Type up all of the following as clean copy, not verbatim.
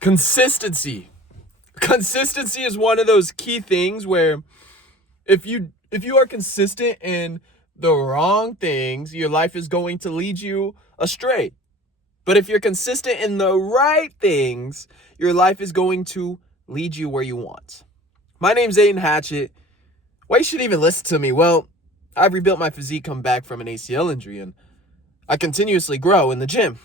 Consistency. Consistency is one of those key things where if you are consistent in the wrong things, your life is going to lead you astray. But if you're consistent in the right things, your life is going to lead you where you want. My name's Aidenhatchett. Why you should even listen to me? Well, I've rebuilt my physique, come back from an ACL injury, and I continuously grow in the gym.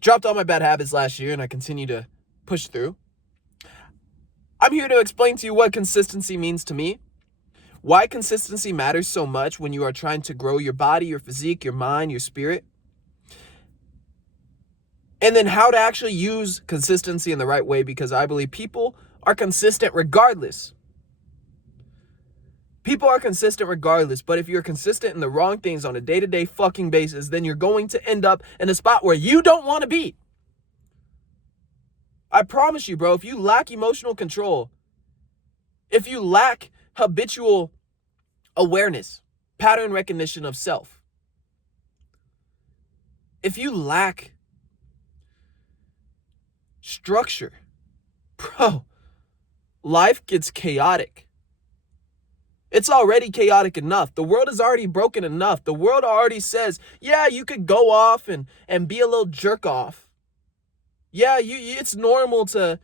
Dropped all my bad habits last year, and I continue to push through. I'm here to explain to you what consistency means to me, why consistency matters so much when you are trying to grow your body, your physique, your mind, your spirit, and then how to actually use consistency in the right way, because I believe people are consistent regardless. People are consistent regardless, but if you're consistent in the wrong things on a day-to-day fucking basis, then you're going to end up in a spot where you don't want to be. I promise you, bro, if you lack emotional control, if you lack habitual awareness, pattern recognition of self, if you lack structure, bro, life gets chaotic. It's already chaotic enough. The world is already broken enough. The world already says, yeah, you could go off and be a little jerk off. Yeah, it's normal to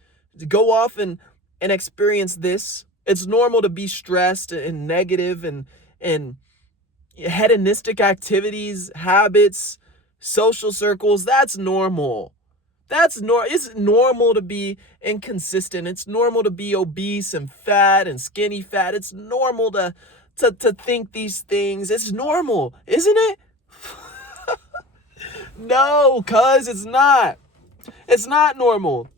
go off and experience this. It's normal to be stressed and negative and hedonistic activities, habits, social circles. That's normal. It's normal to be inconsistent. It's normal to be obese and fat and skinny fat. It's normal to think these things. It's normal, isn't it? No, cuz it's not. It's not normal.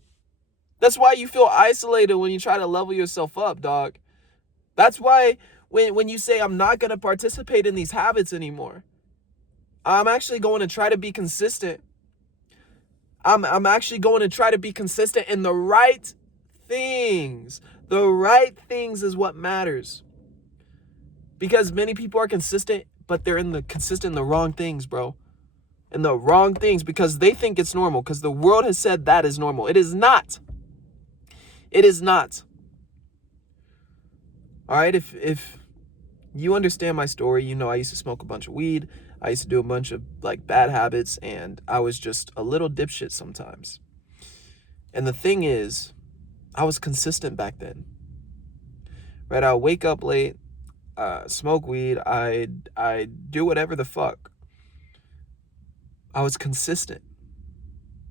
That's why you feel isolated when you try to level yourself up, dog. That's why when you say, I'm not going to participate in these habits anymore, I'm actually going to try to be consistent. I'm actually going to try to be consistent in the right things. The right things is what matters. Because many people are consistent, but they're consistent in the wrong things, bro. In the wrong things, because they think it's normal, because the world has said that is normal. It is not. It is not. All right, if you understand my story, you know I used to smoke a bunch of weed. I used to do a bunch of bad habits, and I was just a little dipshit sometimes. And the thing is, I was consistent back then. Right? I'll wake up late, smoke weed, I do whatever the fuck. I was consistent,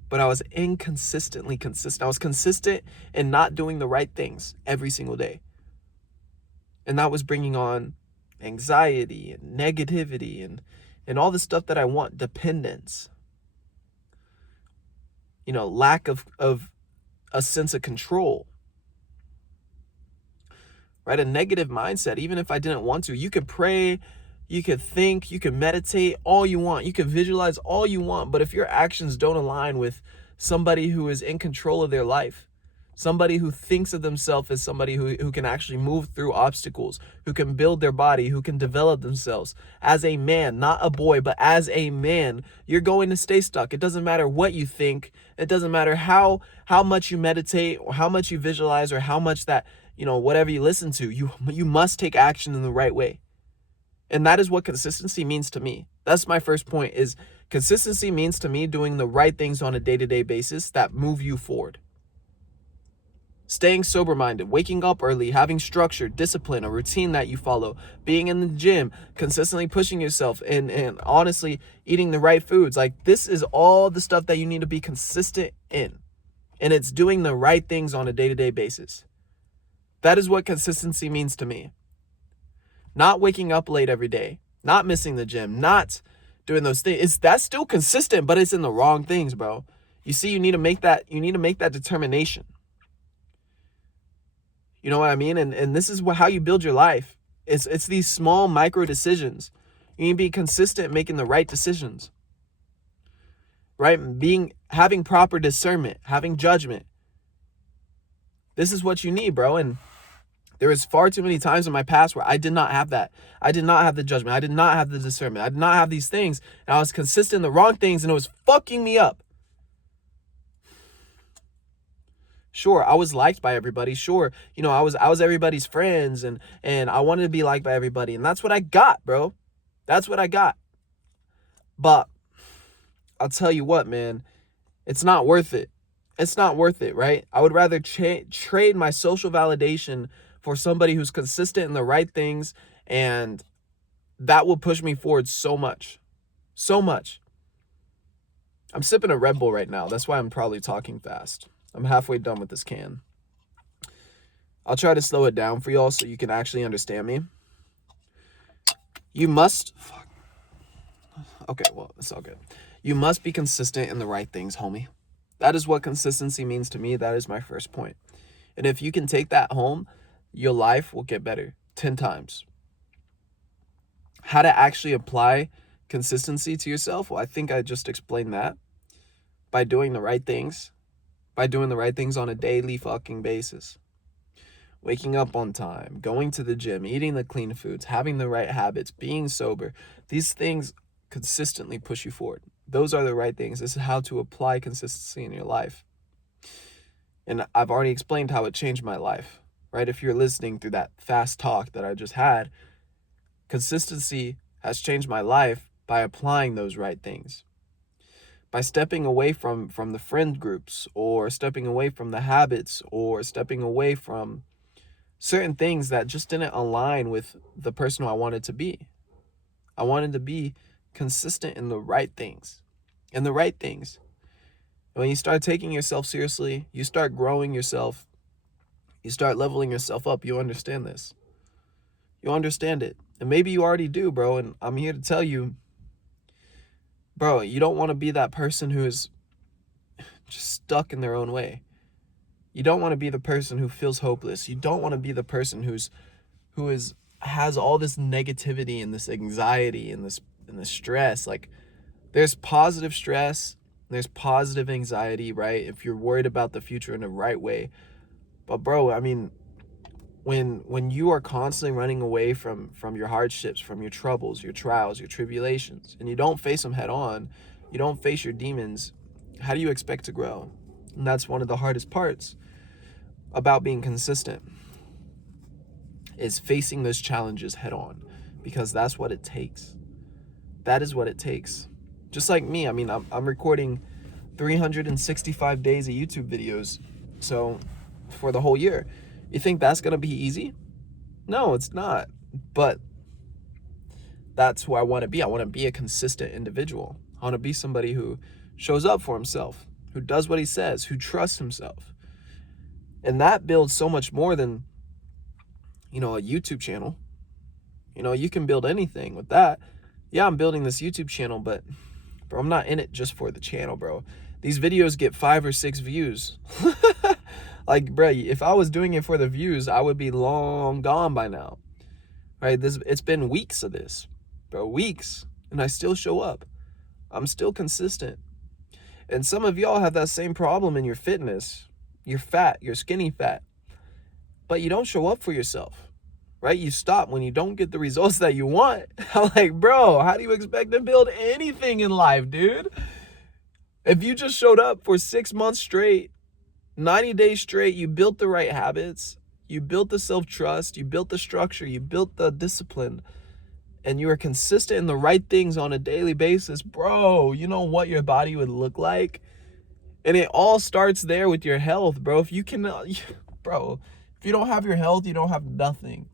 but I was inconsistently consistent. I was consistent in not doing the right things every single day. And that was bringing on anxiety and negativity and all the stuff that I want, dependence, lack of a sense of control, right? A negative mindset. Even if I didn't want to, you could pray, you could think, you could meditate all you want. You could visualize all you want. But if your actions don't align with somebody who is in control of their life, somebody who thinks of themselves as somebody who can actually move through obstacles, who can build their body, who can develop themselves as a man, not a boy, but as a man, you're going to stay stuck. It doesn't matter what you think. It doesn't matter how much you meditate or how much you visualize or how much that, whatever you listen to, you must take action in the right way. And that is what consistency means to me. That's my first point, is consistency means to me doing the right things on a day-to-day basis that move you forward. Staying sober-minded, waking up early, having structure, discipline, a routine that you follow, being in the gym, consistently pushing yourself, and honestly eating the right foods. This is all the stuff that you need to be consistent in. And it's doing the right things on a day-to-day basis. That is what consistency means to me. Not waking up late every day, not missing the gym, not doing those things. That's still consistent, but it's in the wrong things, bro. You see, you need to make that determination. You know what I mean? And this is how you build your life. It's these small micro decisions. You need to be consistent making the right decisions. Right? Having proper discernment, having judgment. This is what you need, bro. And there was far too many times in my past where I did not have that. I did not have the judgment. I did not have the discernment. I did not have these things. And I was consistent in the wrong things, and it was fucking me up. Sure, I was liked by everybody. Sure, you know, I was everybody's friends, and I wanted to be liked by everybody, and that's what I got, bro. That's what I got. But I'll tell you what, man, it's not worth it. It's not worth it, right? I would rather trade my social validation for somebody who's consistent in the right things, and that will push me forward so much. So much. I'm sipping a Red Bull right now. That's why I'm probably talking fast. I'm halfway done with this can. I'll try to slow it down for y'all so you can actually understand me. You must... Fuck. Okay, well, it's all good. You must be consistent in the right things, homie. That is what consistency means to me. That is my first point. And if you can take that home, your life will get better 10 times. How to actually apply consistency to yourself? Well, I think I just explained that. By doing the right things. By doing the right things on a daily fucking basis. Waking up on time, going to the gym, eating the clean foods, having the right habits, being sober. These things consistently push you forward. Those are the right things. This is how to apply consistency in your life. And I've already explained how it changed my life, right? If you're listening through that fast talk that I just had, consistency has changed my life by applying those right things. By stepping away from the friend groups, or stepping away from the habits, or stepping away from certain things that just didn't align with the person who I wanted to be. I wanted to be consistent in the right things. In the right things. And when you start taking yourself seriously, you start growing yourself, you start leveling yourself up, you understand this. You understand it. And maybe you already do, bro. And I'm here to tell you, bro, you don't want to be that person who is just stuck in their own way. You don't want to be the person who feels hopeless. You don't want to be the person who has all this negativity and this anxiety and this stress. Like, there's positive stress, there's positive anxiety, right? If you're worried about the future in the right way. But bro, I mean, when you are constantly running away from your hardships, from your troubles, your trials, your tribulations, and you don't face them head on, you don't face your demons, how do you expect to grow? And that's one of the hardest parts about being consistent, is facing those challenges head on, because that's what it takes. That is what it takes. Just like me, I mean, I'm recording 365 days of YouTube videos, so for the whole year. You think that's gonna be easy? No, it's not. But that's who I want to be. I want to be a consistent individual. I want to be somebody who shows up for himself, who does what he says, who trusts himself. And that builds so much more than, you know, a YouTube channel. You know, you can build anything with that. Yeah, I'm building this YouTube channel, but bro, I'm not in it just for the channel, bro. These videos get 5 or 6 views. Like, bro, if I was doing it for the views, I would be long gone by now. Right? It's been weeks of this, bro, weeks, and I still show up. I'm still consistent. And some of y'all have that same problem in your fitness. You're fat, you're skinny fat, but you don't show up for yourself, right? You stop when you don't get the results that you want. I'm like, bro, how do you expect to build anything in life, dude? If you just showed up for 6 months straight, 90 days straight, you built the right habits, you built the self-trust, you built the structure, you built the discipline, and you are consistent in the right things on a daily basis, bro, you know what your body would look like? And it all starts there with your health, bro. If you cannot, bro, if you don't have your health, you don't have nothing.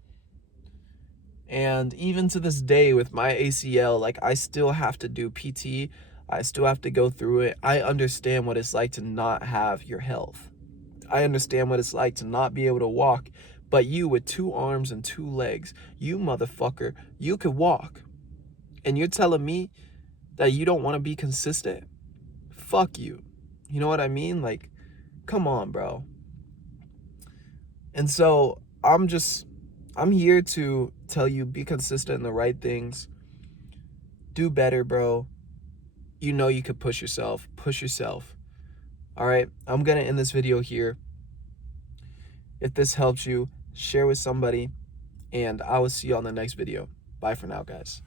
And even to this day with my ACL, like, I still have to do PT. I still have to go through it. I understand what it's like to not have your health. I understand what it's like to not be able to walk. But you, with 2 arms and 2 legs, you motherfucker, you could walk. And you're telling me that you don't want to be consistent? Fuck you. You know what I mean? Like, come on, bro. And so I'm here to tell you, be consistent in the right things. Do better, bro. You know you could push yourself. Push yourself. All right, I'm going to end this video here. If this helps you, share with somebody, and I will see you on the next video. Bye for now, guys.